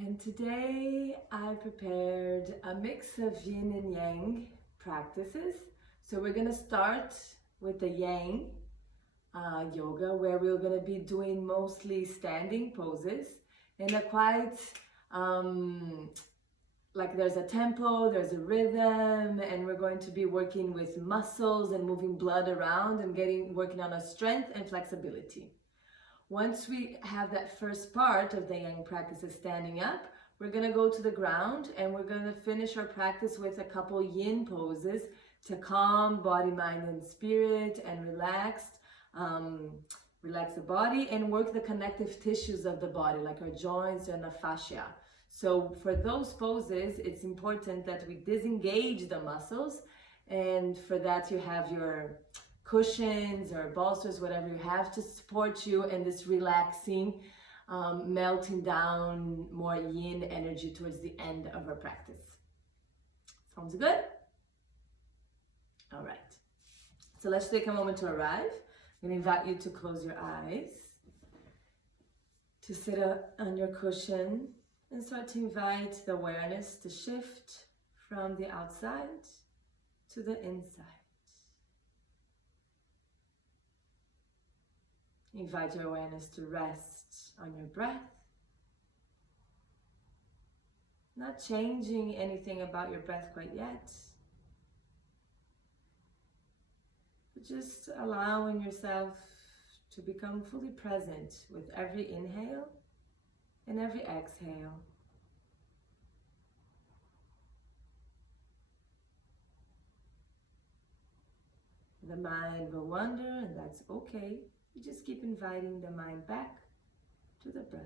And today I prepared a mix of yin and yang practices. So we're gonna start with the yang yoga, where we're gonna be doing mostly standing poses in a quite like there's a tempo, there's a rhythm, and we're going to be working with muscles and moving blood around and working on our strength and flexibility. Once we have that first part of the yang practices standing up, we're gonna go to the ground and we're gonna finish our practice with a couple yin poses to calm body, mind, and spirit and relax the body and work the connective tissues of the body, like our joints and the fascia. So for those poses, it's important that we disengage the muscles, and for that you have your cushions or bolsters, whatever you have to support you in this relaxing, melting down more yin energy towards the end of our practice. Sounds good? All right. So let's take a moment to arrive. I'm going to invite you to close your eyes, to sit up on your cushion and start to invite the awareness to shift from the outside to the inside. Invite your awareness to rest on your breath, not changing anything about your breath quite yet, but just allowing yourself to become fully present with every inhale and every exhale. The mind will wander, and that's okay. You just keep inviting the mind back to the breath.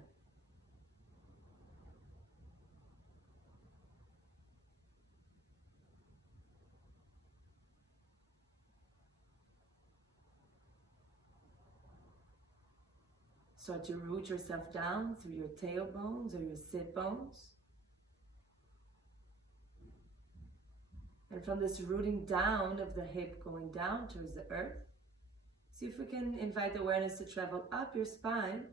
Start to root yourself down through your tailbones or your sit bones. And from this rooting down of the hip going down towards the earth, see if we can invite awareness to travel up your spine,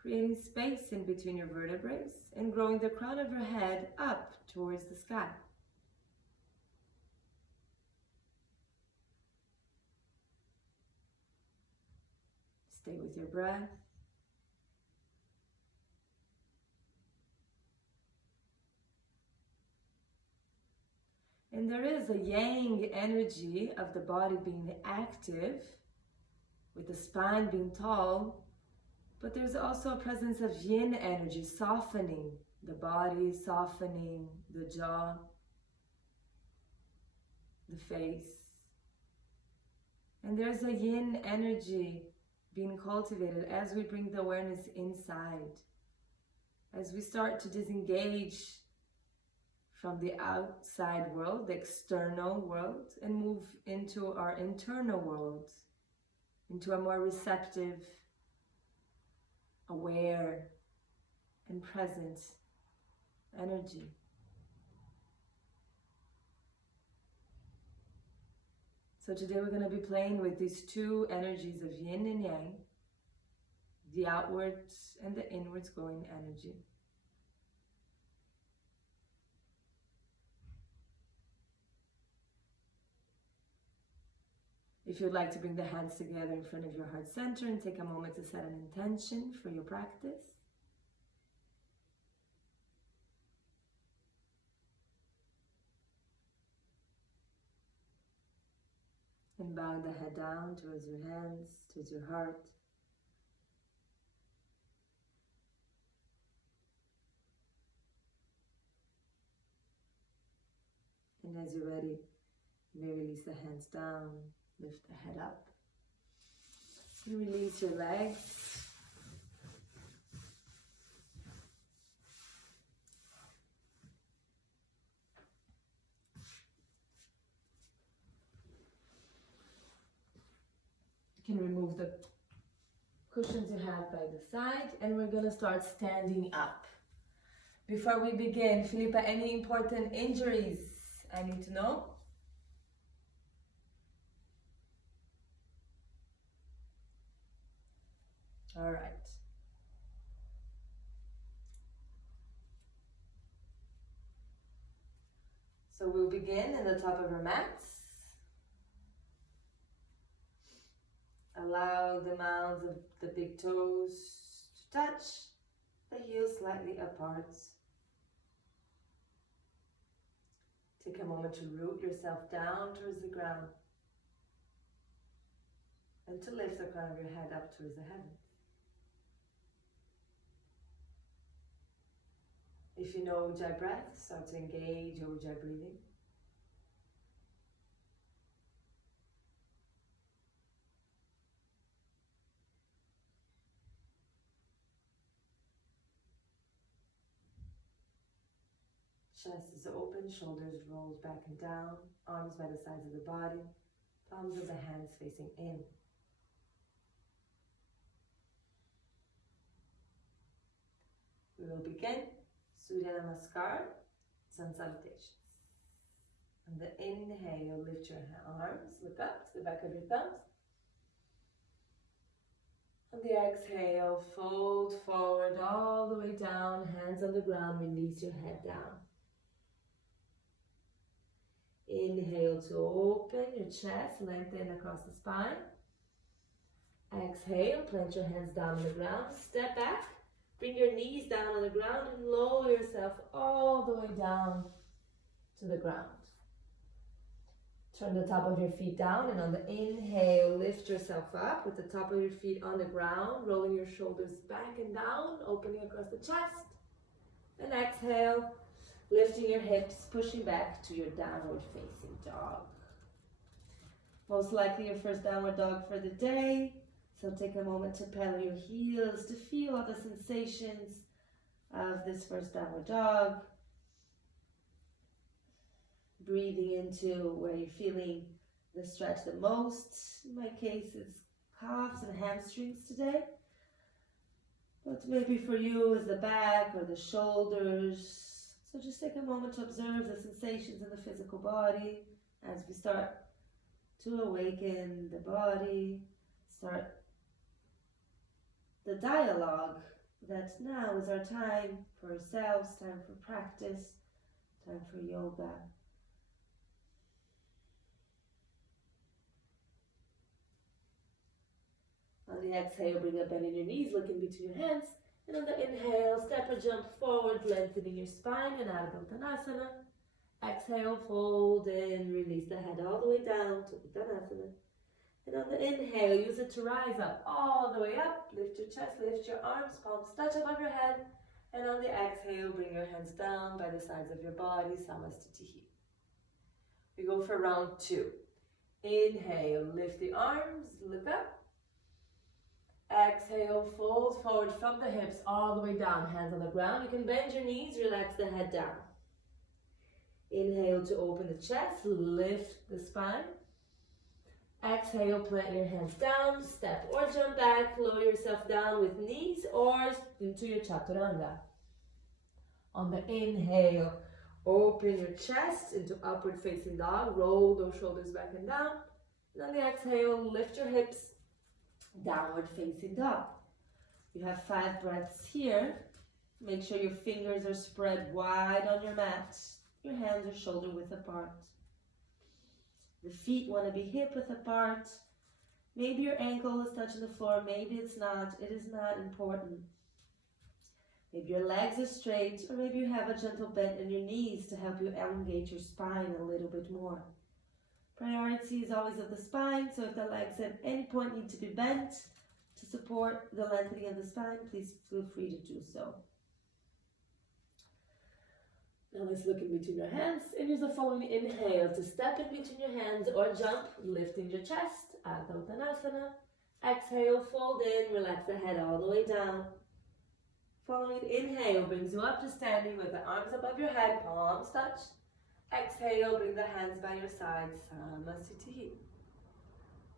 creating space in between your vertebrae and growing the crown of your head up towards the sky. Stay with your breath. And there is a yang energy of the body being active, with the spine being tall, but there's also a presence of yin energy softening the body, softening the jaw, the face. And there's a yin energy being cultivated as we bring the awareness inside, as we start to disengage from the outside world, the external world, and move into our internal world, into a more receptive, aware, and present energy. So today we're going to be playing with these two energies of yin and yang, the outwards and the inwards going energy. If you'd like to bring the hands together in front of your heart center and take a moment to set an intention for your practice. And bowing the head down towards your hands, towards your heart. And as you're ready, you may release the hands down, lift the head up. You release your legs. You can remove the cushions you have by the side, and we're going to start standing up. Before we begin, Filipa, any important injuries I need to know? All right. So we'll begin in the top of our mats. Allow the mounds of the big toes to touch, the heels slightly apart. Take a moment to root yourself down towards the ground and to lift the crown of your head up towards the heavens. If you know Ujjayi breath, start to engage your Ujjayi breathing. Chest is open, shoulders rolled back and down, arms by the sides of the body, palms of the hands facing in. We will begin Surya Namaskar, Sun Salutations. On the inhale, lift your arms, look up to the back of your thumbs. On the exhale, fold forward all the way down, hands on the ground, release your head down. Inhale to open your chest, lengthen across the spine. Exhale, plant your hands down on the ground, step back, bring your knees down on the ground and lower yourself all the way down to the ground. Turn the top of your feet down and on the inhale, lift yourself up with the top of your feet on the ground, rolling your shoulders back and down, opening across the chest. And exhale, lifting your hips, pushing back to your downward facing dog. Most likely your first downward dog for the day. So take a moment to pedal your heels to feel all the sensations of this first downward dog. Breathing into where you're feeling the stretch the most. In my case, it's calves and hamstrings today. But maybe for you is the back or the shoulders. So just take a moment to observe the sensations in the physical body as we start to awaken the body, start the dialogue that now is our time for ourselves, time for practice, time for yoga. On the exhale, bring a bend in your knees, look in between your hands. And on the inhale, step or jump forward, lengthening your spine and out of Uttanasana. Exhale, fold in, release the head all the way down to Uttanasana. And on the inhale, use it to rise up, all the way up. Lift your chest, lift your arms, palms touch above your head. And on the exhale, bring your hands down by the sides of your body, Samastitihi. We go for round 2. Inhale, lift the arms, look up. Exhale, fold forward from the hips all the way down, hands on the ground. You can bend your knees, relax the head down. Inhale to open the chest, lift the spine. Exhale, plant your hands down, step or jump back, lower yourself down with knees or into your chaturanga. On the inhale, open your chest into upward facing dog, roll those shoulders back and down. And on the exhale, lift your hips, downward facing dog. You have 5 breaths here. Make sure your fingers are spread wide on your mat. Your hands are shoulder width apart. The feet want to be hip width apart. Maybe your ankle is touching the floor, maybe it's not. It is not important. Maybe your legs are straight, or maybe you have a gentle bend in your knees to help you elongate your spine a little bit more. Priority is always of the spine, so if the legs at any point need to be bent to support the lengthening of the spine, please feel free to do so. Now let's look in between your hands and use the following inhale to step in between your hands or jump, lifting your chest, Ardha Uttanasana. Exhale, fold in, relax the head all the way down. Following inhale brings you up to standing with the arms above your head, palms touch. Exhale, bring the hands by your sides, Samastitihi.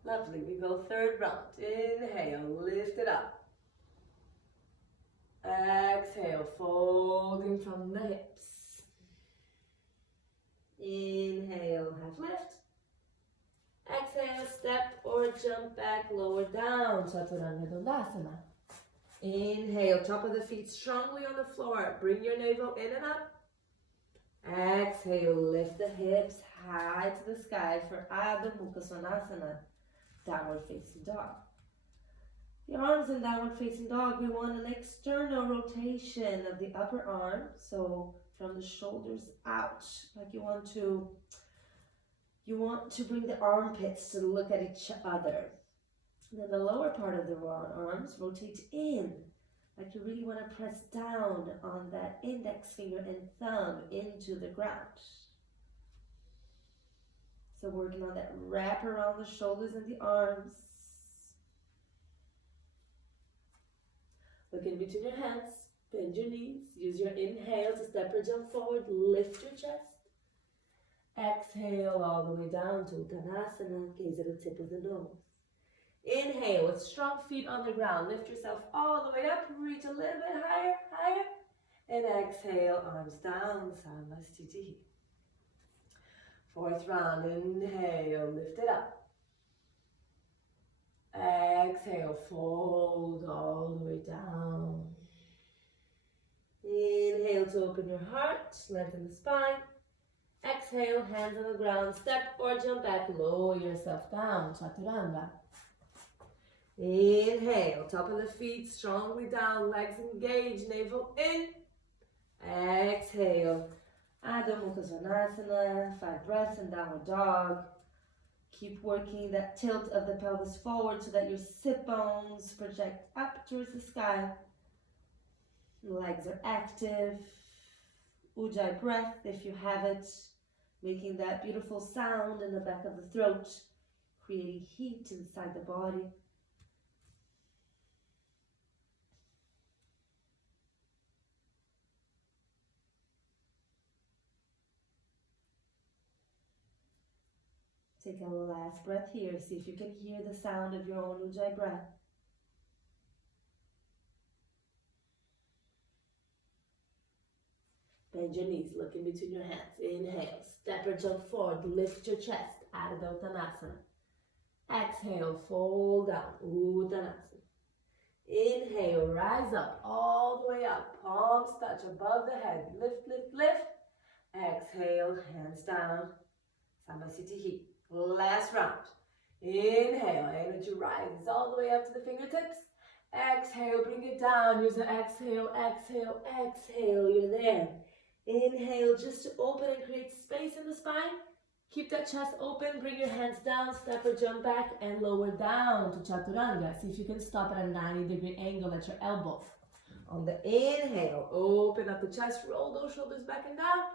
Lovely, we go 3rd round. Inhale, lift it up. Exhale, folding from the hips. Inhale, half lift. Exhale, step or jump back, lower down, Chaturanga Dandasana. Inhale, top of the feet strongly on the floor. Bring your navel in and up. Exhale, lift the hips high to the sky for Adho Mukha Svanasana, downward facing dog. The arms in downward facing dog, we want an external rotation of the upper arm, so from the shoulders out, like you want to bring the armpits to look at each other. And then the lower part of the arms rotate in, like you really want to press down on that index finger and thumb into the ground. So working on that wrap around the shoulders and the arms. Look in between your hands, bend your knees, use your inhale to step or jump forward, lift your chest. Exhale all the way down to Uttanasana, gaze at the tip of the nose. Inhale with strong feet on the ground, lift yourself all the way up, reach a little bit higher, higher. And exhale, arms down, Samasthiti. Fourth round, inhale, lift it up. Exhale, fold all the way down. Inhale to open your heart, lengthen the spine. Exhale, hands on the ground, step or jump back, lower yourself down, Chaturanga. Inhale, top of the feet strongly down, legs engaged, navel in. Exhale, Adho Mukha Svanasana, 5 breaths in downward dog. Keep working that tilt of the pelvis forward so that your sit bones project up towards the sky. Legs are active. Ujjayi breath if you have it, making that beautiful sound in the back of the throat, creating heat inside the body. Take a last breath here. See if you can hear the sound of your own Ujjayi breath. Bend your knees, look in between your hands. Inhale, step or jump forward, lift your chest, Adho Uttanasana. Exhale, fold down, Uttanasana. Inhale, rise up, all the way up, palms touch above the head. Lift, lift, lift. Exhale, hands down, Samasthiti. Last round. Inhale, energy rises all the way up to the fingertips. Exhale, bring it down. Use an exhale, exhale, exhale. You're there. Inhale just to open and create space in the spine. Keep that chest open. Bring your hands down, step or jump back, and lower down to Chaturanga. See if you can stop at a 90-degree angle at your elbow. On the inhale, open up the chest, roll those shoulders back and down.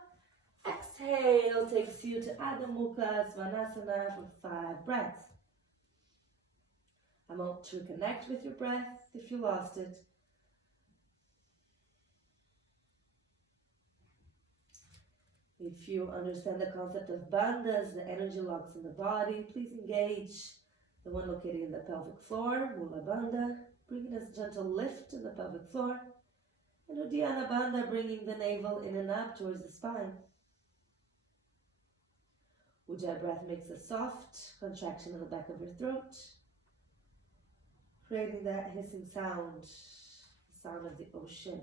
Exhale takes you to Adho Mukha Svanasana for 5 breaths. I want to connect with your breath if you lost it. If you understand the concept of bandhas, the energy locks in the body, please engage the one located in the pelvic floor, Mula Bandha, bringing us gentle lift in the pelvic floor, and Uddiyana Bandha, bringing the navel in and up towards the spine. Ujjayi breath makes a soft contraction in the back of your throat, creating that hissing sound, the sound of the ocean.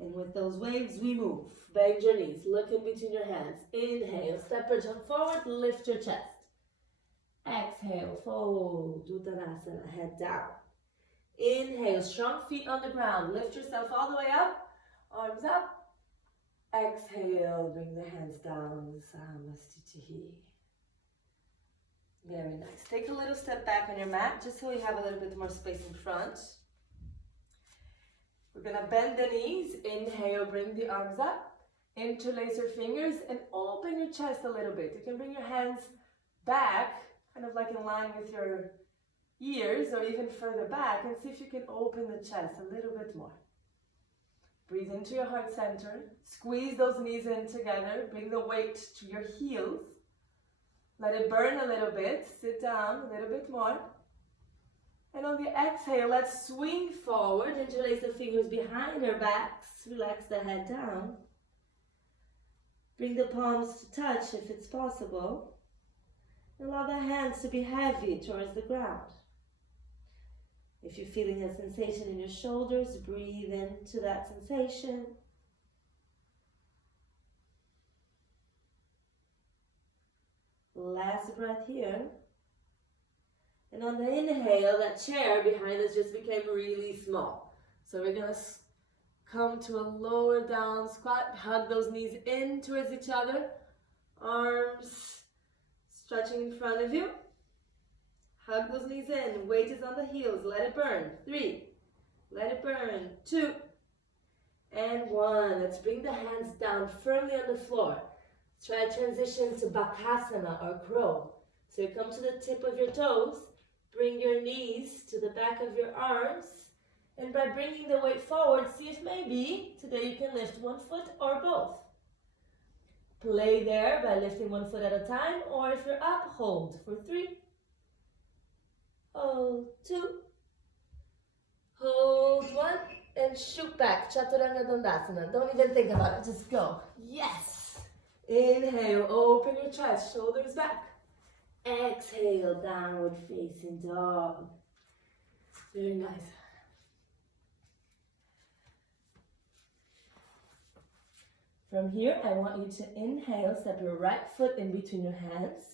And with those waves, we move. Bend your knees, look in between your hands. Inhale, step or jump forward, lift your chest. Exhale, fold, Uttanasana, head down. Inhale, strong feet on the ground. Lift yourself all the way up, arms up. Exhale, bring the hands down, Samasthiti. Very nice. Take a little step back on your mat, just so you have a little bit more space in front. We're gonna bend the knees. Inhale, bring the arms up. Interlace your fingers and open your chest a little bit. You can bring your hands back, kind of like in line with your ears or even further back, and see if you can open the chest a little bit more. Breathe into your heart center. Squeeze those knees in together. Bring the weight to your heels. Let it burn a little bit. Sit down a little bit more. And on the exhale, let's swing forward. Interlace the fingers behind our backs. Relax the head down. Bring the palms to touch if it's possible. Allow the hands to be heavy towards the ground. If you're feeling a sensation in your shoulders, breathe into that sensation. Last breath here. And on the inhale, that chair behind us just became really small. So we're going to come to a lower down squat. Hug those knees in towards each other. Arms stretching in front of you. Hug those knees in. Weight is on the heels. Let it burn. 3. Let it burn. 2. And 1. Let's bring the hands down firmly on the floor. Try to transition to Bakasana or crow. So you come to the tip of your toes. Bring your knees to the back of your arms. And by bringing the weight forward, see if maybe today you can lift one foot or both. Play there by lifting one foot at a time, or if you're up, hold for 3. Hold 2. Hold 1. And shoot back. Chaturanga Dandasana. Don't even think about it. Just go. Yes. Inhale. Open your chest. Shoulders back. Exhale. Downward facing dog. Very nice. From here, I want you to inhale. Step your right foot in between your hands.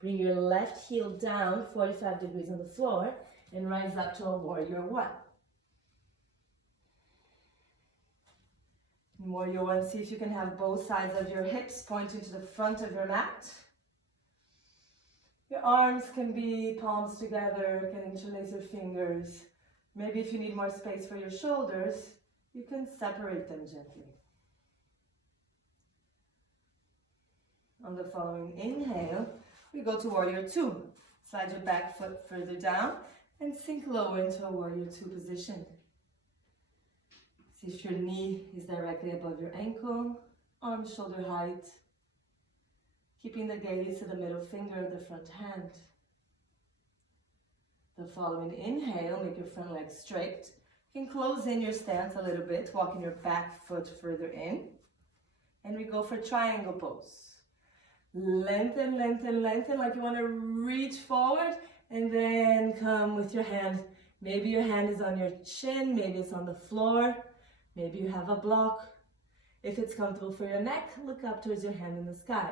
Bring your left heel down 45 degrees on the floor and rise up to a warrior 1. Warrior 1, see if you can have both sides of your hips pointing to the front of your mat. Your arms can be palms together, you can interlace your fingers. Maybe if you need more space for your shoulders, you can separate them gently. On the following inhale, we go to warrior 2. Slide your back foot further down and sink lower into a warrior 2 position. See if your knee is directly above your ankle, arms shoulder height. Keeping the gaze to the middle finger of the front hand. The following inhale, make your front leg straight. You can close in your stance a little bit, walking your back foot further in. And we go for triangle pose. Lengthen, lengthen, lengthen, like you want to reach forward, and then come with your hand. Maybe your hand is on your chin, maybe it's on the floor, maybe you have a block. If it's comfortable for your neck, look up towards your hand in the sky.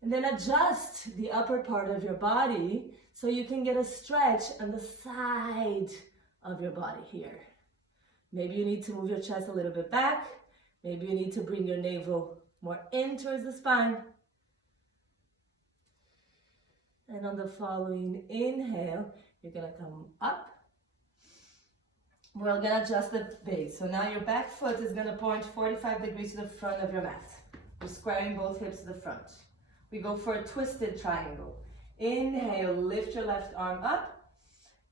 And then adjust the upper part of your body so you can get a stretch on the side of your body here. Maybe you need to move your chest a little bit back. Maybe you need to bring your navel more in towards the spine. And on the following inhale, you're going to come up. We're going to adjust the base. So now your back foot is going to point 45 degrees to the front of your mat. You're squaring both hips to the front. We go for a twisted triangle. Inhale, lift your left arm up.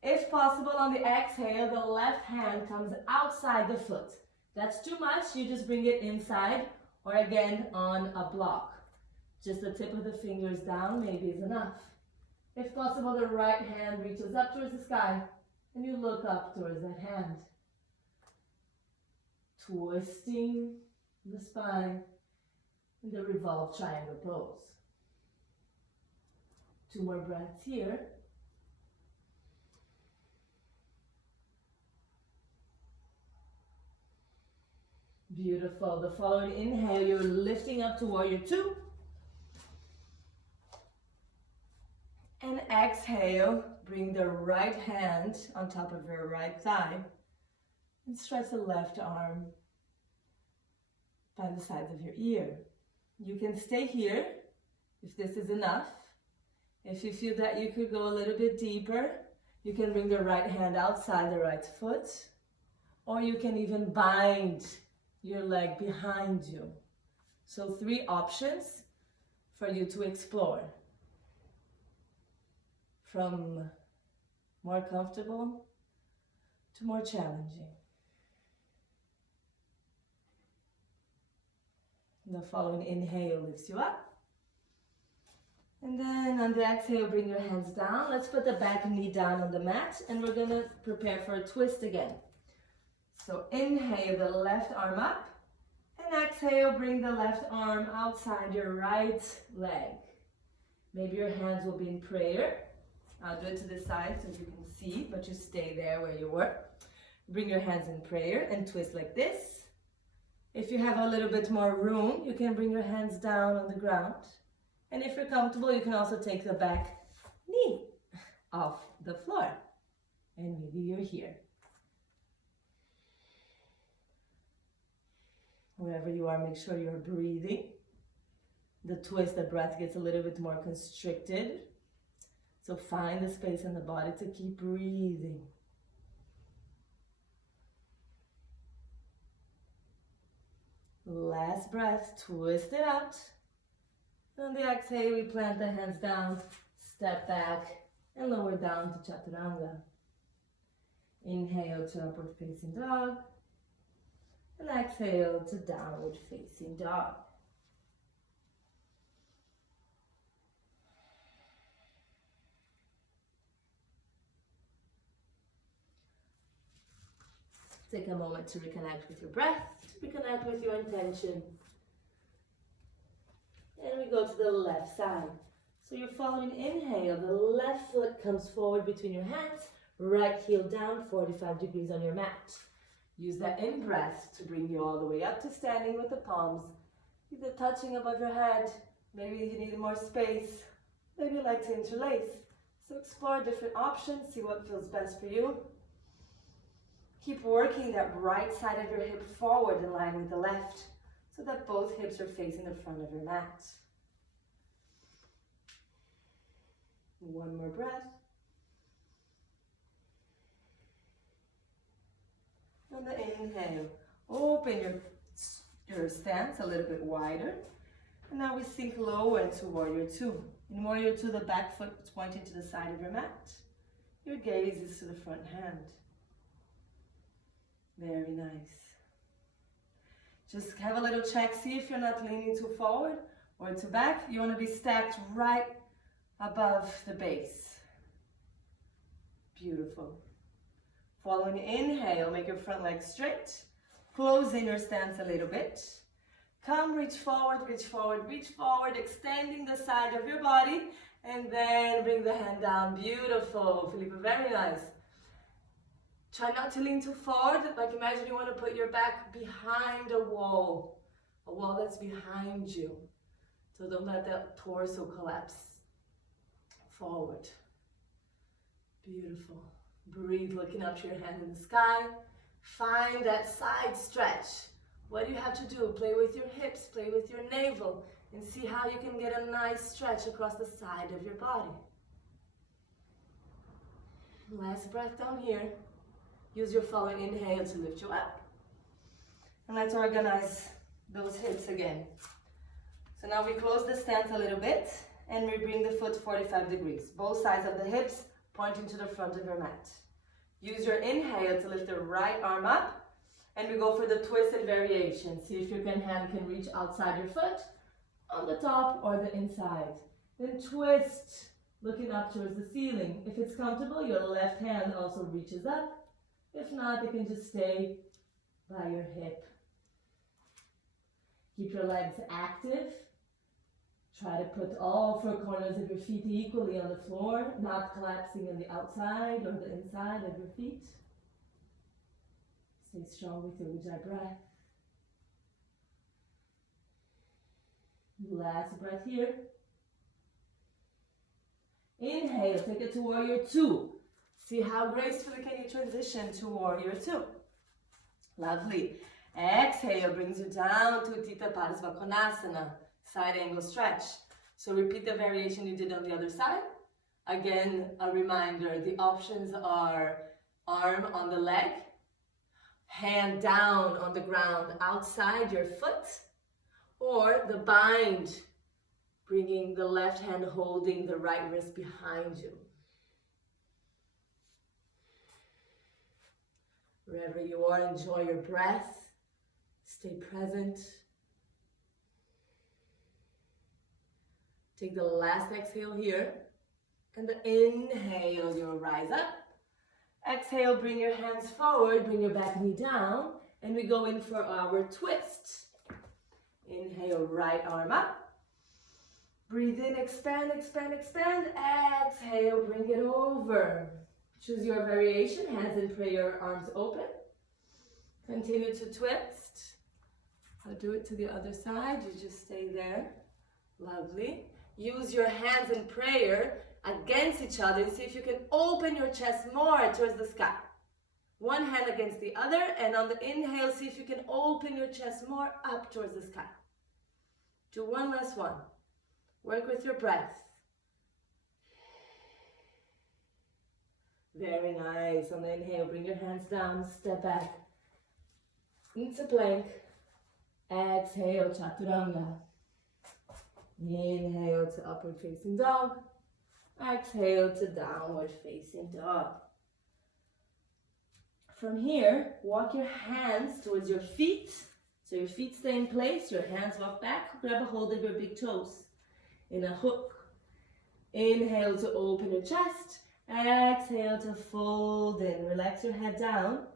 If possible, on the exhale, the left hand comes outside the foot. That's too much, you just bring it inside, or again, on a block. Just the tip of the fingers down maybe is enough. If possible, the right hand reaches up towards the sky, and you look up towards that hand. Twisting the spine in the revolved triangle pose. 2 more breaths here. Beautiful. The following inhale, you're lifting up to warrior 2. And exhale, bring the right hand on top of your right thigh and stretch the left arm by the sides of your ear. You can stay here if this is enough. If you feel that you could go a little bit deeper, you can bring the right hand outside the right foot, or you can even bind your leg behind you. So 3 options for you to explore. From more comfortable to more challenging. The following inhale lifts you up. And then on the exhale, bring your hands down. Let's put the back knee down on the mat, and we're going to prepare for a twist again. So inhale the left arm up, and exhale, bring the left arm outside your right leg. Maybe your hands will be in prayer. I'll do it to the side so you can see, but you stay there where you were. Bring your hands in prayer and twist like this. If you have a little bit more room, you can bring your hands down on the ground And if you're comfortable, you can also take the back knee off the floor. And maybe you're here. Wherever you are, make sure you're breathing. The twist, the breath gets a little bit more constricted. So find the space in the body to keep breathing. Last breath, twist it out. On the exhale, we plant the hands down, step back, and lower down to Chaturanga. Inhale to upward facing dog. And exhale to downward facing dog. Take a moment to reconnect with your breath, to reconnect with your intention. And we go to the left side. So you're following inhale, the left foot comes forward between your hands, right heel down, 45 degrees on your mat. Use that in-breath to bring you all the way up to standing with the palms, either touching above your head, maybe you need more space, maybe you like to interlace. So explore different options, see what feels best for you. Keep working that right side of your hip forward in line with the left, so that both hips are facing the front of your mat. One more breath. On the inhale, open your stance a little bit wider. And now we sink lower into Warrior Two. In Warrior Two, the back foot is pointing to the side of your mat. Your gaze is to the front hand. Very nice. Just have a little check, see if you're not leaning too forward or too back. You want to be stacked right above the base. Beautiful. Following inhale, make your front leg straight. Close in your stance a little bit. Come, reach forward, reach forward, reach forward, extending the side of your body, and then bring the hand down. Beautiful, Felipe, very nice. Try not to lean too forward. Like imagine you want to put your back behind a wall that's behind you. So don't let that torso collapse forward. Beautiful. Breathe, looking up to your hand in the sky. Find that side stretch. What do you have to do? Play with your hips, play with your navel, and see how you can get a nice stretch across the side of your body. Last breath down here. Use your following inhale to lift you up. And let's organize those hips again. So now we close the stance a little bit and we bring the foot 45 degrees. Both sides of the hips pointing to the front of your mat. Use your inhale to lift the right arm up and we go for the twisted variation. See if your hand can reach outside your foot on the top or the inside. Then twist, looking up towards the ceiling. If it's comfortable, your left hand also reaches up. If not, you can just stay by your hip. Keep your legs active. Try to put all four corners of your feet equally on the floor, not collapsing on the outside or the inside of your feet. Stay strong with your Ujjayi breath. Last breath here. Inhale, take it to Warrior Two. See how gracefully can you transition to Warrior Two. Lovely. Exhale brings you down to Utthita Padasana, side angle stretch. So repeat the variation you did on the other side. Again, a reminder, the options are arm on the leg, hand down on the ground outside your foot, or the bind, bringing the left hand holding the right wrist behind you. Wherever you are, enjoy your breath. Stay present. Take the last exhale here. And the inhale, you'll rise up. Exhale, bring your hands forward, bring your back knee down. And we go in for our twist. Inhale, right arm up. Breathe in, expand, expand, expand. Exhale, bring it over. Choose your variation, hands in prayer, arms open. Continue to twist. I'll do it to the other side, you just stay there. Lovely. Use your hands in prayer against each other and see if you can open your chest more towards the sky. One hand against the other, and on the inhale, see if you can open your chest more up towards the sky. Do one last one. Work with your breath. Very nice. On the inhale, bring your hands down, step back into plank. Exhale, chaturanga. Inhale to upward facing dog. Exhale to downward facing dog. From here, walk your hands towards your feet. So your feet stay in place, your hands walk back. Grab a hold of your big toes in a hook. Inhale to open your chest. Exhale to fold in. Relax your head down.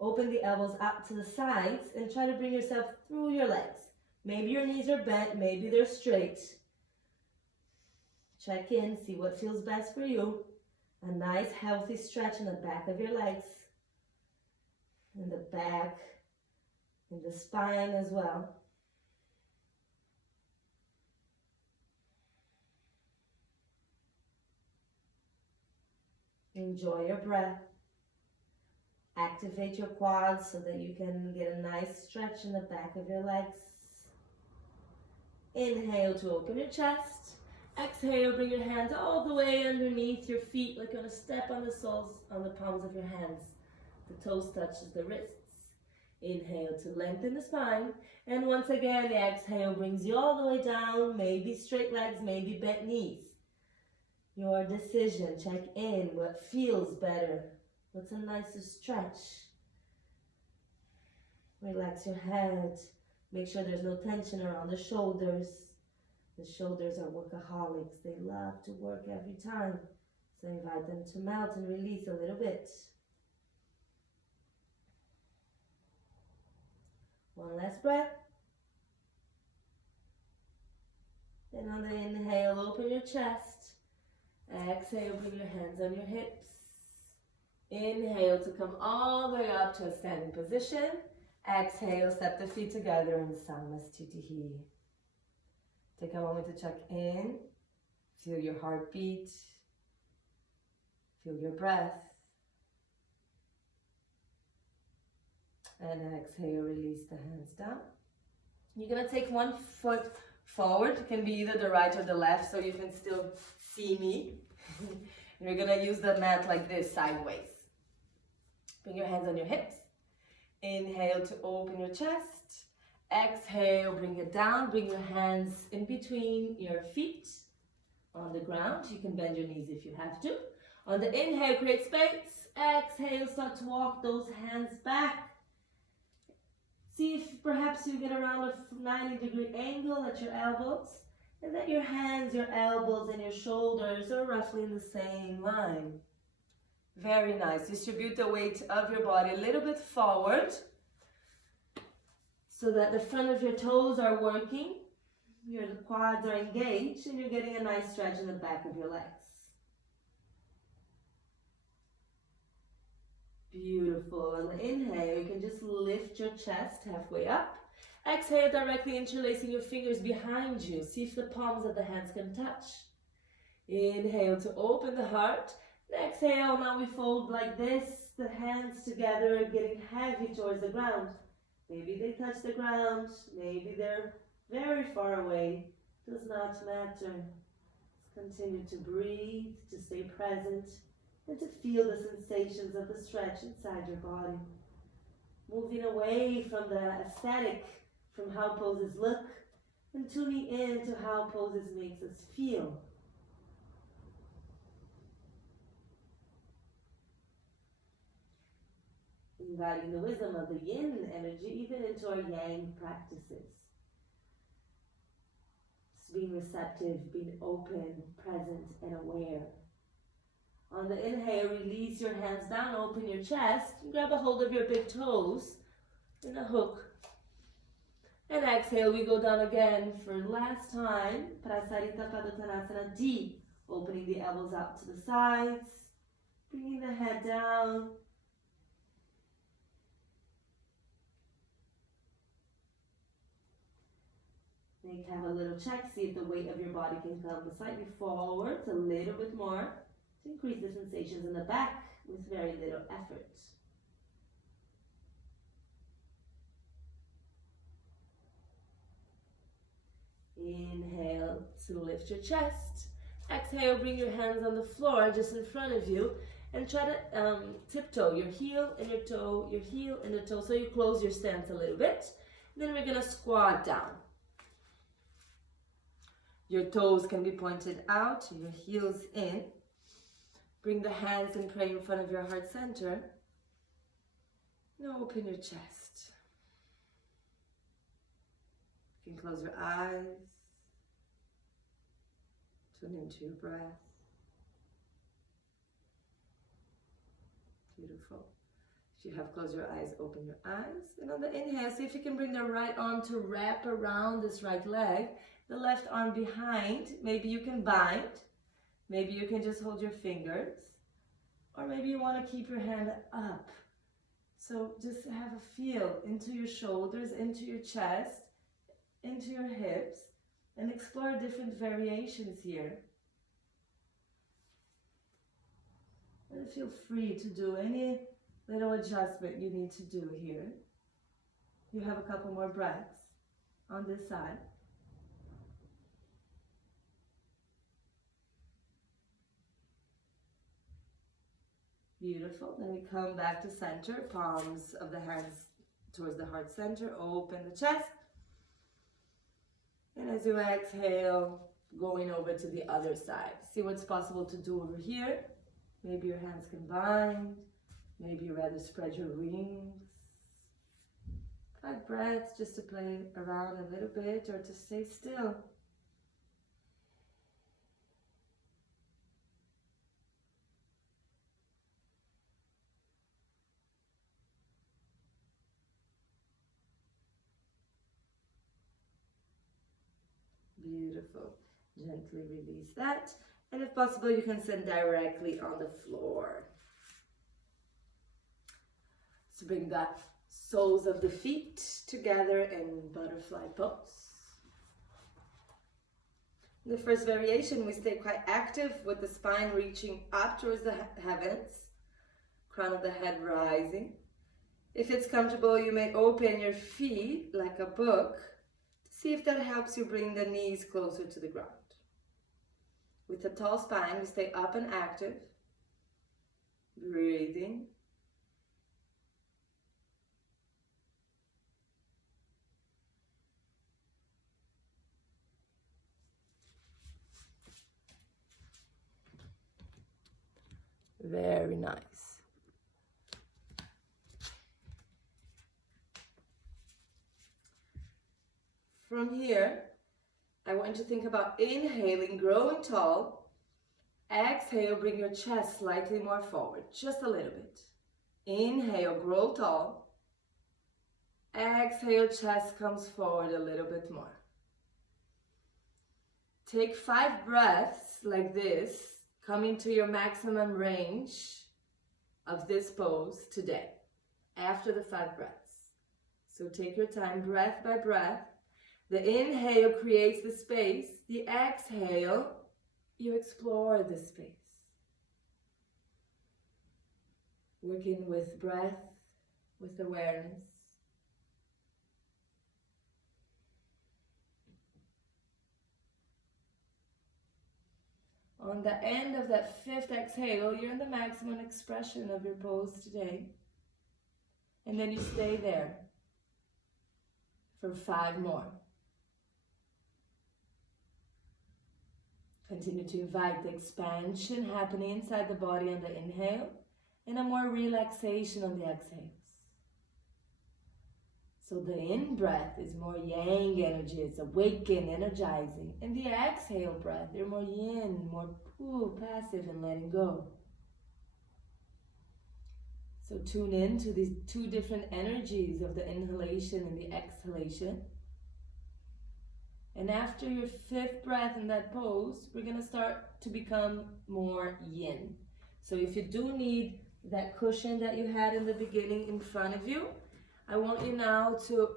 Open the elbows out to the sides and try to bring yourself through your legs. Maybe your knees are bent, maybe they're straight. Check in, see what feels best for you. A nice healthy stretch in the back of your legs. In the back, in the spine as well. Enjoy your breath. Activate your quads so that you can get a nice stretch in the back of your legs. Inhale to open your chest. Exhale, bring your hands all the way underneath your feet, like you're going to step on the soles, on the palms of your hands. The toes touches the wrists. Inhale to lengthen the spine. And once again, the exhale brings you all the way down. Maybe straight legs, maybe bent knees. Your decision. Check in. What feels better? What's a nicer stretch? Relax your head. Make sure there's no tension around the shoulders. The shoulders are workaholics. They love to work every time. So invite them to melt and release a little bit. One last breath. Then on the inhale, open your chest. Exhale, bring your hands on your hips. Inhale to come all the way up to a standing position. Exhale, step the feet together in Samastitihi. Take a moment to check in. Feel your heartbeat. Feel your breath. And exhale, release the hands down. You're going to take one foot forward. It can be either the right or the left, so you can still see me. And you're going to use the mat like this, sideways. Bring your hands on your hips. Inhale to open your chest. Exhale, bring it down. Bring your hands in between your feet on the ground. You can bend your knees if you have to. On the inhale, create space. Exhale, start to walk those hands back. See if perhaps you get around a 90-degree angle at your elbows, and that your hands, your elbows, and your shoulders are roughly in the same line. Very nice. Distribute the weight of your body a little bit forward so that the front of your toes are working, your quads are engaged, and you're getting a nice stretch in the back of your legs. Beautiful. On the inhale, you can just lift your chest halfway up. Exhale, directly interlacing your fingers behind you. See if the palms of the hands can touch. Inhale to open the heart. Exhale, now we fold like this, the hands together, getting heavy towards the ground. Maybe they touch the ground, maybe they're very far away. Does not matter. Continue to breathe, to stay present, and to feel the sensations of the stretch inside your body. Moving away from the aesthetic, from how poses look, and tuning in to how poses makes us feel. Inviting the wisdom of the yin energy even into our yang practices. Just being receptive, being open, present, and aware. On the inhale, release your hands down, open your chest, and grab a hold of your big toes in a hook. And exhale, we go down again for last time. Prasarita Padottanasana D, opening the elbows out to the sides, bringing the head down. Have a little check, see if the weight of your body can come slightly forwards a little bit more to increase the sensations in the back with very little effort. Inhale to lift your chest. Exhale, bring your hands on the floor just in front of you and try to tiptoe your heel and your toe, your heel and the toe, so you close your stance a little bit. Then we're gonna squat down. Your toes can be pointed out, your heels in. Bring the hands and pray in front of your heart center. Now open your chest. You can close your eyes. Tune into your breath. Beautiful. If you have closed your eyes, open your eyes. And on the inhale, see if you can bring the right arm to wrap around this right leg. The left arm behind. Maybe you can bind. Maybe you can just hold your fingers. Or maybe you want to keep your hand up. So just have a feel into your shoulders, into your chest, into your hips, and explore different variations here. And feel free to do any little adjustment you need to do here. You have a couple more breaths on this side. Beautiful. Then we come back to center, palms of the hands towards the heart center. Open the chest. And as you exhale, going over to the other side. See what's possible to do over here. Maybe your hands can bind. Maybe you rather spread your wings. 5 breaths just to play around a little bit or to stay still. Beautiful. Gently release that. And if possible, you can sit directly on the floor. So bring the soles of the feet together in butterfly pose. In the first variation, we stay quite active with the spine reaching up towards the heavens, crown of the head rising. If it's comfortable, you may open your feet like a book. See if that helps you bring the knees closer to the ground. With a tall spine, we stay up and active. Breathing. Very nice. From here, I want you to think about inhaling, growing tall. Exhale, bring your chest slightly more forward, just a little bit. Inhale, grow tall. Exhale, chest comes forward a little bit more. Take 5 breaths like this, coming to your maximum range of this pose today, after the 5 breaths. So take your time, breath by breath. The inhale creates the space. The exhale, you explore the space. Working with breath, with awareness. On the end of that 5th exhale, you're in the maximum expression of your pose today. And then you stay there for 5 more. Continue to invite the expansion happening inside the body on the inhale and a more relaxation on the exhales. So the in-breath is more yang energy, it's awakened, energizing. And the exhale breath, you're more yin, more passive and letting go. So tune in to these 2 different energies of the inhalation and the exhalation. And after your 5th breath in that pose, we're going to start to become more yin. So if you do need that cushion that you had in the beginning in front of you, I want you now to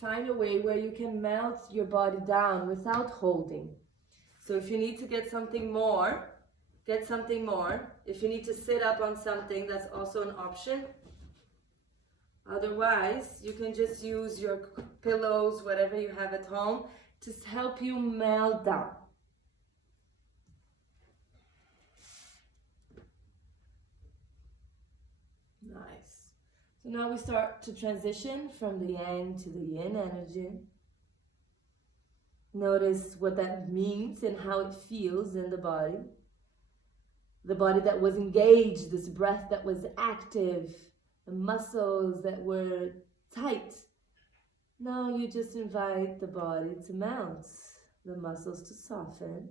find a way where you can melt your body down without holding. So if you need to get something more, get something more. If you need to sit up on something, that's also an option. Otherwise, you can just use your pillows, whatever you have at home, to help you melt down. Nice. So now we start to transition from the yang to the yin energy. Notice what that means and how it feels in the body. The body that was engaged, this breath that was active, the muscles that were tight. Now you just invite the body to melt, the muscles to soften,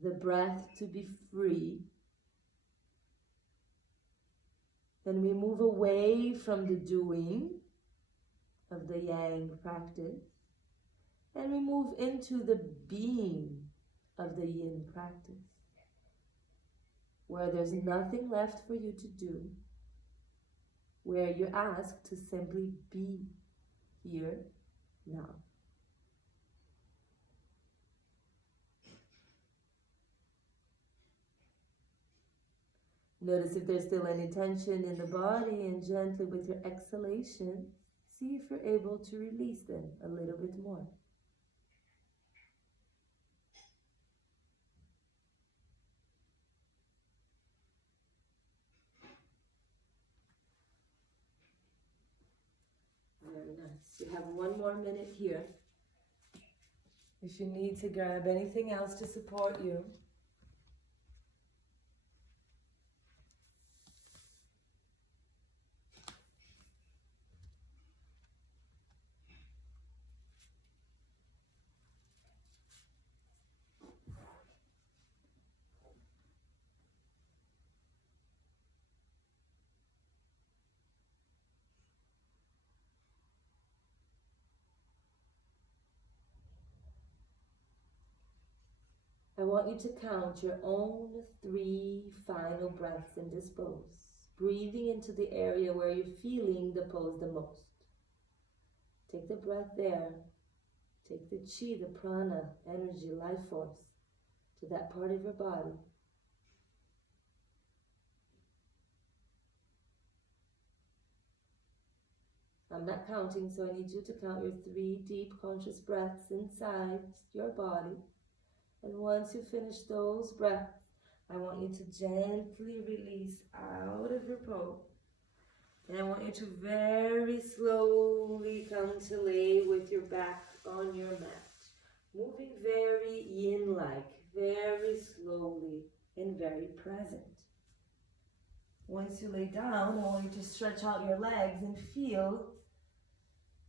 the breath to be free. Then we move away from the doing of the yang practice, and we move into the being of the yin practice, where there's nothing left for you to do, where you're asked to simply be here now. Notice if there's still any tension in the body, and gently with your exhalation, see if you're able to release them a little bit more. Very nice. You have 1 more minute here. If you need to grab anything else to support you. I want you to count your own 3 final breaths in this pose, breathing into the area where you're feeling the pose the most. Take the breath there. Take the chi, the prana, energy, life force to that part of your body. I'm not counting, so I need you to count your 3 deep conscious breaths inside your body. And once you finish those breaths, I want you to gently release out of your pose. And I want you to very slowly come to lay with your back on your mat. Moving very yin-like, very slowly and very present. Once you lay down, I want you to stretch out your legs and feel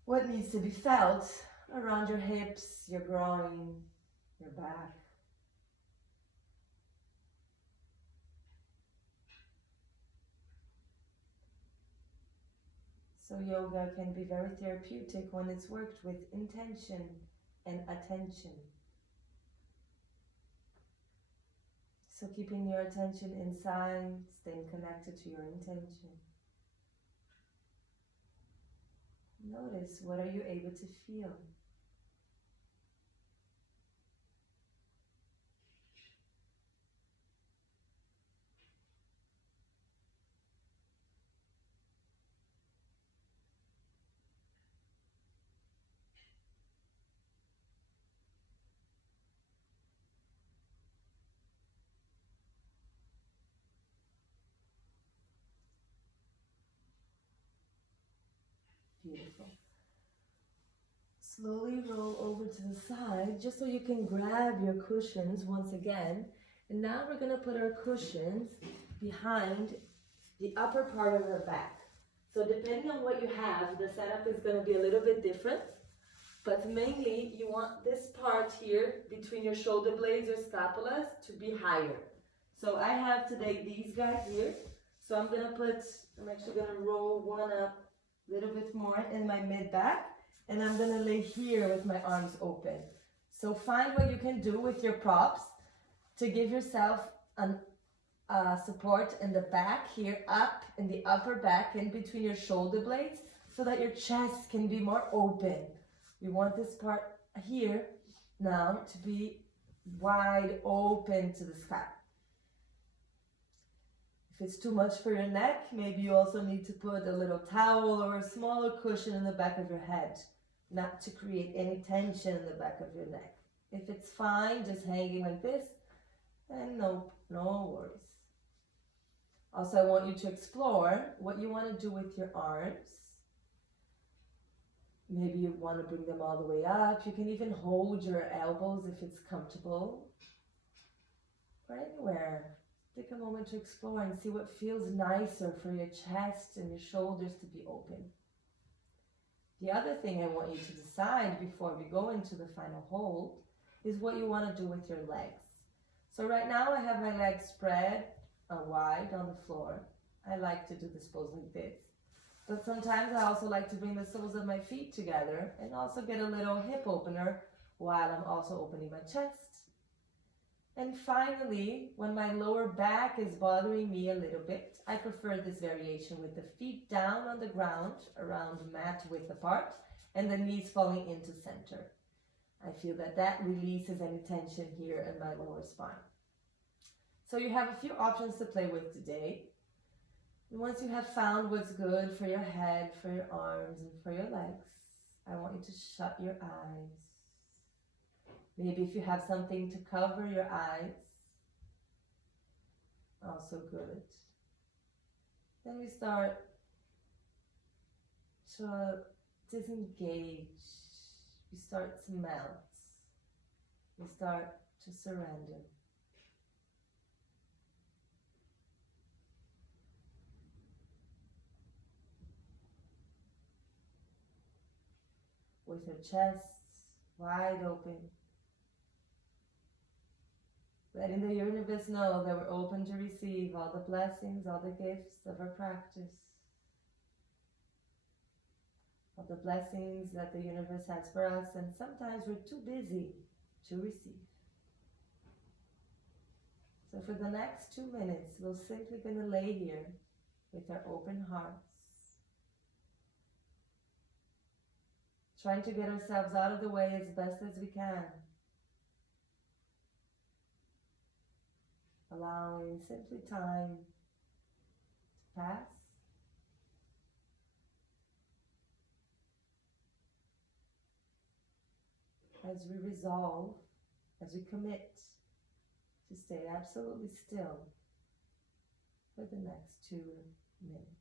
what needs to be felt around your hips, your groin, your back. So yoga can be very therapeutic when it's worked with intention and attention. So keeping your attention inside, staying connected to your intention. Notice, what are you able to feel? Beautiful. Slowly roll over to the side, just so you can grab your cushions once again. And now we're going to put our cushions behind the upper part of our back. So depending on what you have, the setup is going to be a little bit different. But mainly, you want this part here between your shoulder blades or scapulas to be higher. So I have today these guys here. So I'm actually going to roll one up a little bit more in my mid back, and I'm gonna lay here with my arms open. So find what you can do with your props to give yourself support in the back here, up in the upper back, in between your shoulder blades, so that your chest can be more open. We want this part here now to be wide open to the sky. If it's too much for your neck, maybe you also need to put a little towel or a smaller cushion in the back of your head, not to create any tension in the back of your neck. If it's fine, just hanging like this, then no worries. Also, I want you to explore what you want to do with your arms. Maybe you want to bring them all the way up. You can even hold your elbows if it's comfortable. Or anywhere. Take a moment to explore and see what feels nicer for your chest and your shoulders to be open. The other thing I want you to decide before we go into the final hold is what you want to do with your legs. So right now I have my legs spread wide on the floor. I like to do this pose like this. But sometimes I also like to bring the soles of my feet together and also get a little hip opener while I'm also opening my chest. And finally, when my lower back is bothering me a little bit, I prefer this variation with the feet down on the ground, around mat width apart, and the knees falling into center. I feel that releases any tension here in my lower spine. So you have a few options to play with today. And once you have found what's good for your head, for your arms, and for your legs, I want you to shut your eyes. Maybe if you have something to cover your eyes, also good. Then we start to disengage. We start to melt. We start to surrender. With your chest wide open. Letting the universe know that we're open to receive all the blessings, all the gifts of our practice. All the blessings that the universe has for us, and sometimes we're too busy to receive. So for the next 2 minutes, we're simply going to lay here with our open hearts, trying to get ourselves out of the way as best as we can. Allowing simply time to pass. As we resolve, as we commit to stay absolutely still for the next 2 minutes.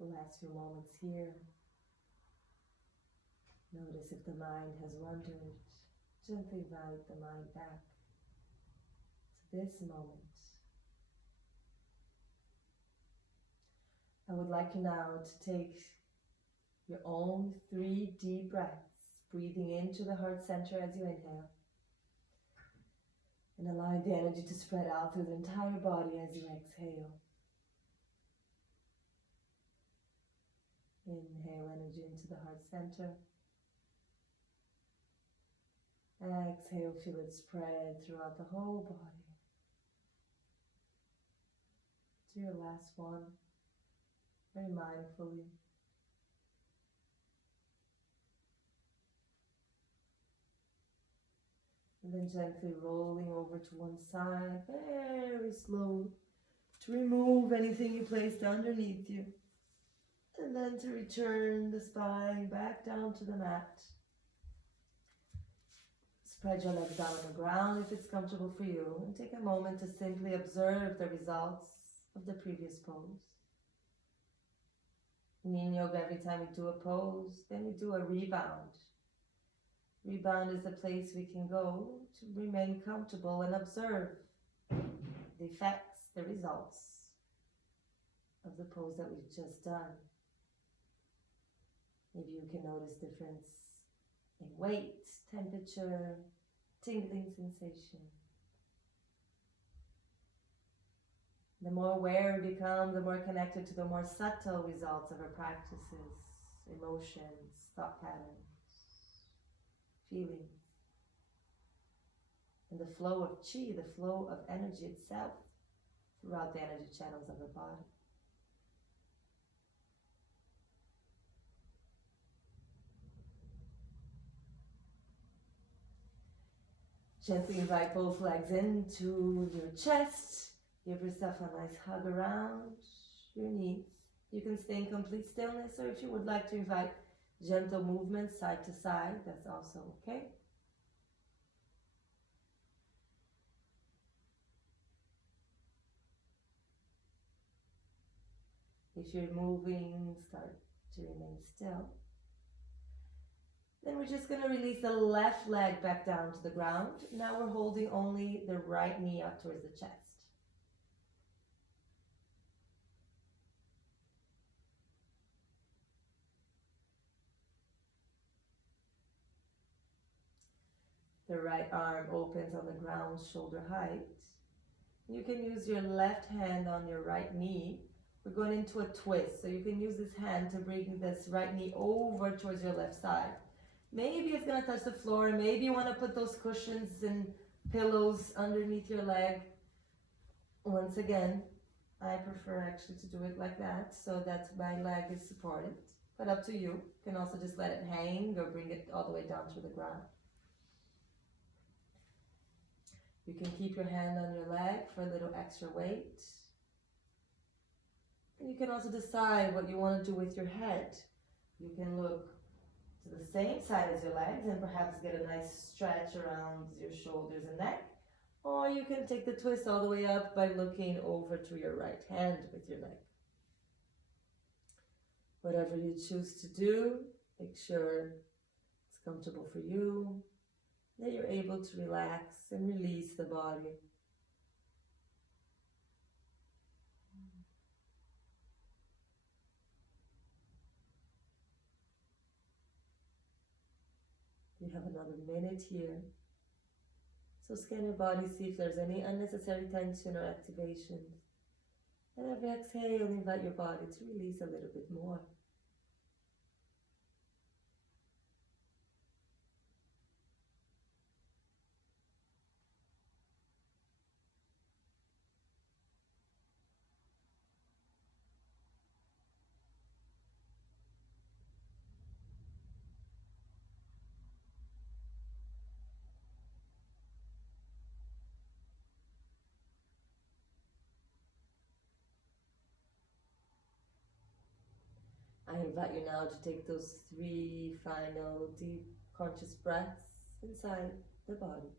The last few moments here. Notice if the mind has wandered. Gently invite the mind back to this moment. I would like you now to take your own 3 deep breaths, breathing into the heart center as you inhale, And allowing the energy to spread out through the entire body as you exhale. Inhale energy into the heart center. Exhale, feel it spread throughout the whole body. To your last one, very mindfully. And then gently rolling over to one side, very slow, to remove anything you placed underneath you. And then to return the spine back down to the mat. Spread your legs out on the ground if it's comfortable for you, and take a moment to simply observe the results of the previous pose. In yin yoga, every time we do a pose, then we do a rebound. Rebound is a place we can go to remain comfortable and observe the effects, the results of the pose that we've just done. Maybe you can notice difference in weight, temperature, tingling sensation. The more aware we become, the more connected to the more subtle results of our practices, emotions, thought patterns, feelings, and the flow of chi, the flow of energy itself throughout the energy channels of the body. Gently invite both legs into your chest. Give yourself a nice hug around your knees. You can stay in complete stillness, or if you would like to invite gentle movement side to side, that's also okay. If you're moving, start to remain still. Then we're just going to release the left leg back down to the ground. Now we're holding only the right knee up towards the chest. The right arm opens on the ground, shoulder height. You can use your left hand on your right knee. We're going into a twist, so you can use this hand to bring this right knee over towards your left side. Maybe it's going to touch the floor. Maybe you want to put those cushions and pillows underneath your leg. Once again, I prefer actually to do it like that, so that my leg is supported. But up to you. You can also just let it hang or bring it all the way down to the ground. You can keep your hand on your leg for a little extra weight. And you can also decide what you want to do with your head. You can look to the same side as your legs and perhaps get a nice stretch around your shoulders and neck. Or you can take the twist all the way up by looking over to your right hand with your leg. Whatever you choose to do, make sure it's comfortable for you, that you're able to relax and release the body. You have another minute here. So scan your body, see if there's any unnecessary tension or activation. And every exhale, invite your body to release a little bit more. I invite you now to take those 3 final deep conscious breaths inside the body.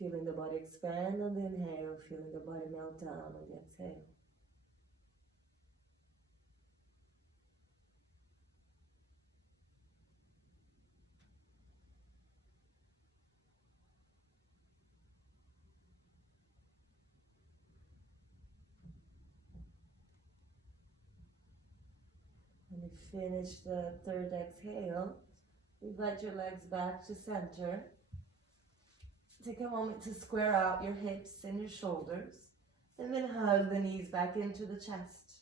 Feeling the body expand on the inhale, feeling the body melt down on the exhale. When you finish the 3rd exhale, invite your legs back to center. Take a moment to square out your hips and your shoulders, and then hug the knees back into the chest.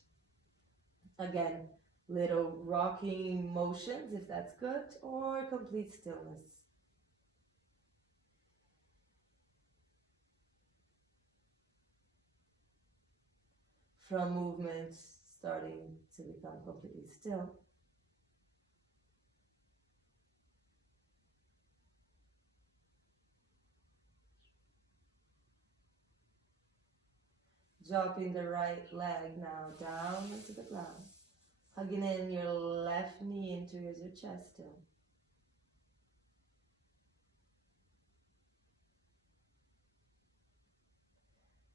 Again, little rocking motions if that's good, or complete stillness. From movement starting to become completely still. Dropping the right leg now down into the ground. Hugging in your left knee into your chest still.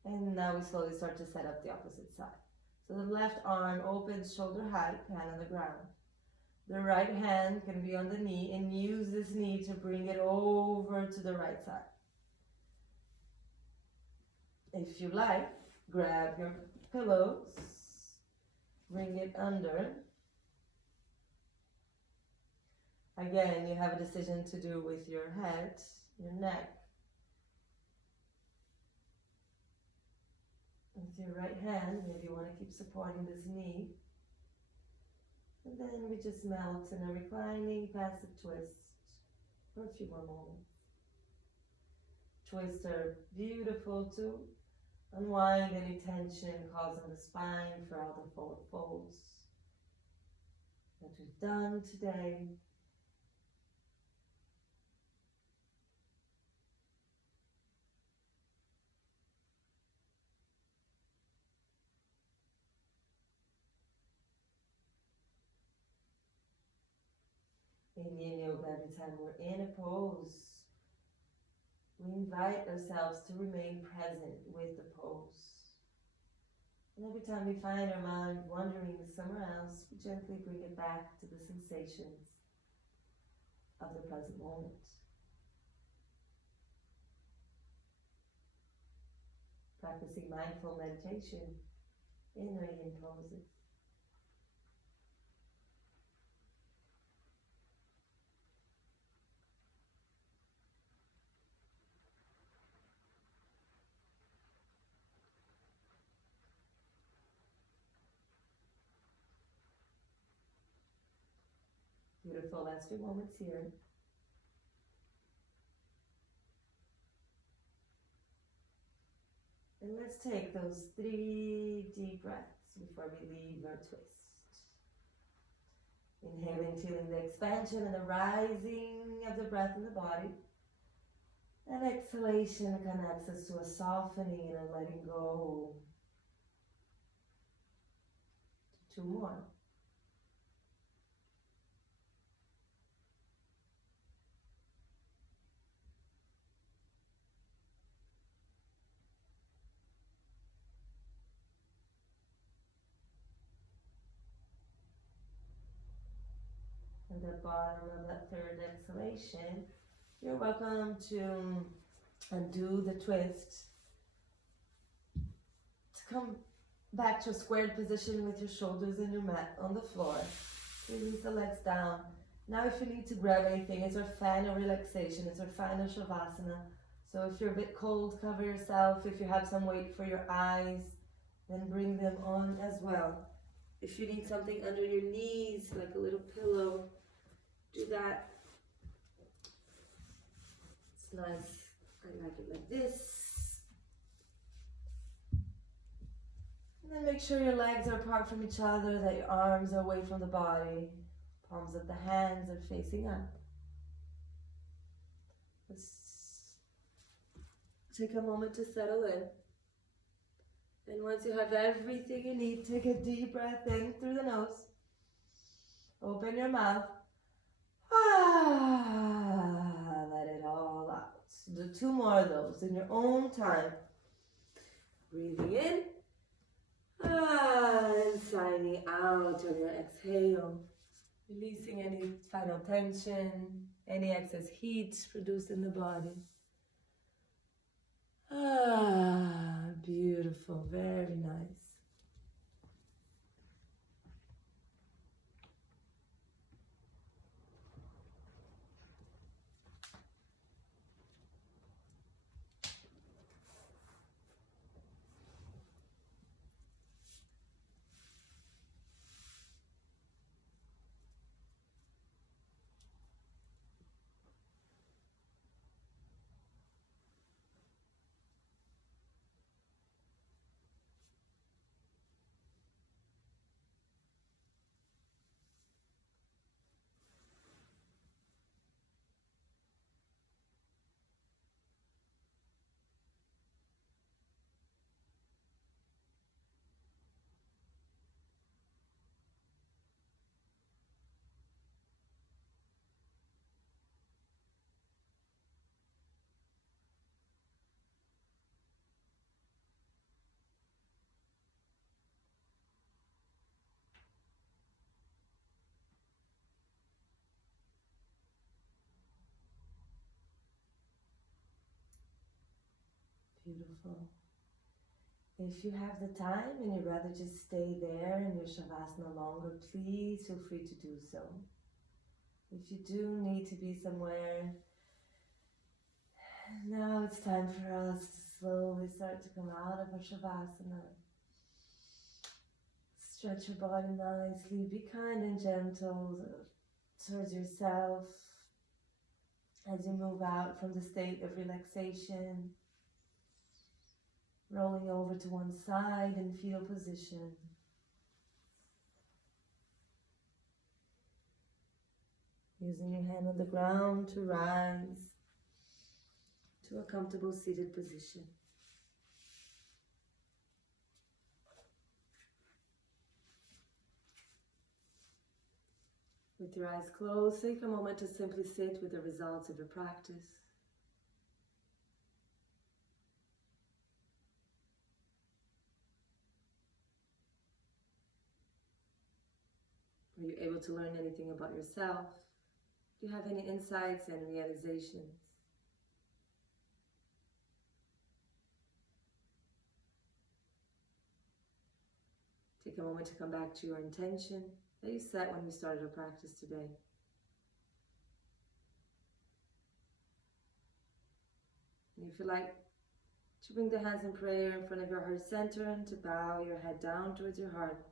And now we slowly start to set up the opposite side. So the left arm open, shoulder height, hand on the ground. The right hand can be on the knee, and use this knee to bring it over to the right side. If you like, grab your pillows, bring it under. Again, you have a decision to do with your head, your neck. With your right hand, maybe you want to keep supporting this knee. And then we just melt in a reclining passive twist for a few more moments. Twists are beautiful to unwind any tension caused in the spine for all the forward folds that we've done today. In Yin Yoga, every time we're in a pose, we invite ourselves to remain present with the pose. And every time we find our mind wandering somewhere else, we gently bring it back to the sensations of the present moment. Practicing mindful meditation in our yin poses. Beautiful, last few moments here. And let's take those 3 deep breaths before we leave our twist. Inhaling, feeling the expansion and the rising of the breath in the body. And exhalation connects us to a softening and a letting go. 2 more. At the bottom of that 3rd exhalation, you're welcome to undo the twist, to come back to a squared position with your shoulders and your mat on the floor. Release the legs down. Now if you need to grab anything, it's our final relaxation, it's our final Shavasana. So if you're a bit cold, cover yourself. If you have some weight for your eyes, then bring them on as well. If you need something under your knees, like a little pillow, do that. It's nice. I like it like this. And then make sure your legs are apart from each other, that your arms are away from the body. Palms of the hands are facing up. Let's take a moment to settle in. And once you have everything you need, take a deep breath in through the nose. Open your mouth. Let it all out. Do 2 more of those in your own time. Breathing in. And signing out on your exhale. Releasing any final tension, any excess heat produced in the body. Beautiful, very nice. Beautiful. If you have the time and you'd rather just stay there in your Shavasana longer, please feel free to do so. If you do need to be somewhere, now it's time for us to slowly start to come out of our Shavasana. Stretch your body nicely, be kind and gentle towards yourself as you move out from the state of relaxation, rolling over to one side in fetal position. Using your hand on the ground to rise to a comfortable seated position. With your eyes closed, take a moment to simply sit with the results of your practice. Were you able to learn anything about yourself? Do you have any insights and realizations? Take a moment to come back to your intention that you set when we started our practice today. And if you like to bring the hands in prayer in front of your heart center and to bow your head down towards your heart.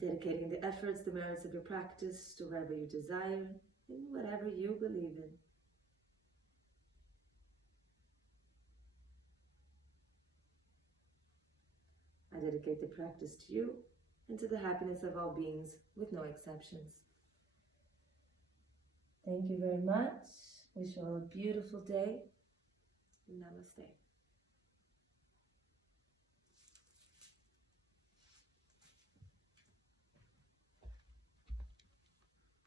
Dedicating the efforts, the merits of your practice to wherever you desire, in whatever you believe in. I dedicate the practice to you and to the happiness of all beings, with no exceptions. Thank you very much. Wish you all a beautiful day. Namaste.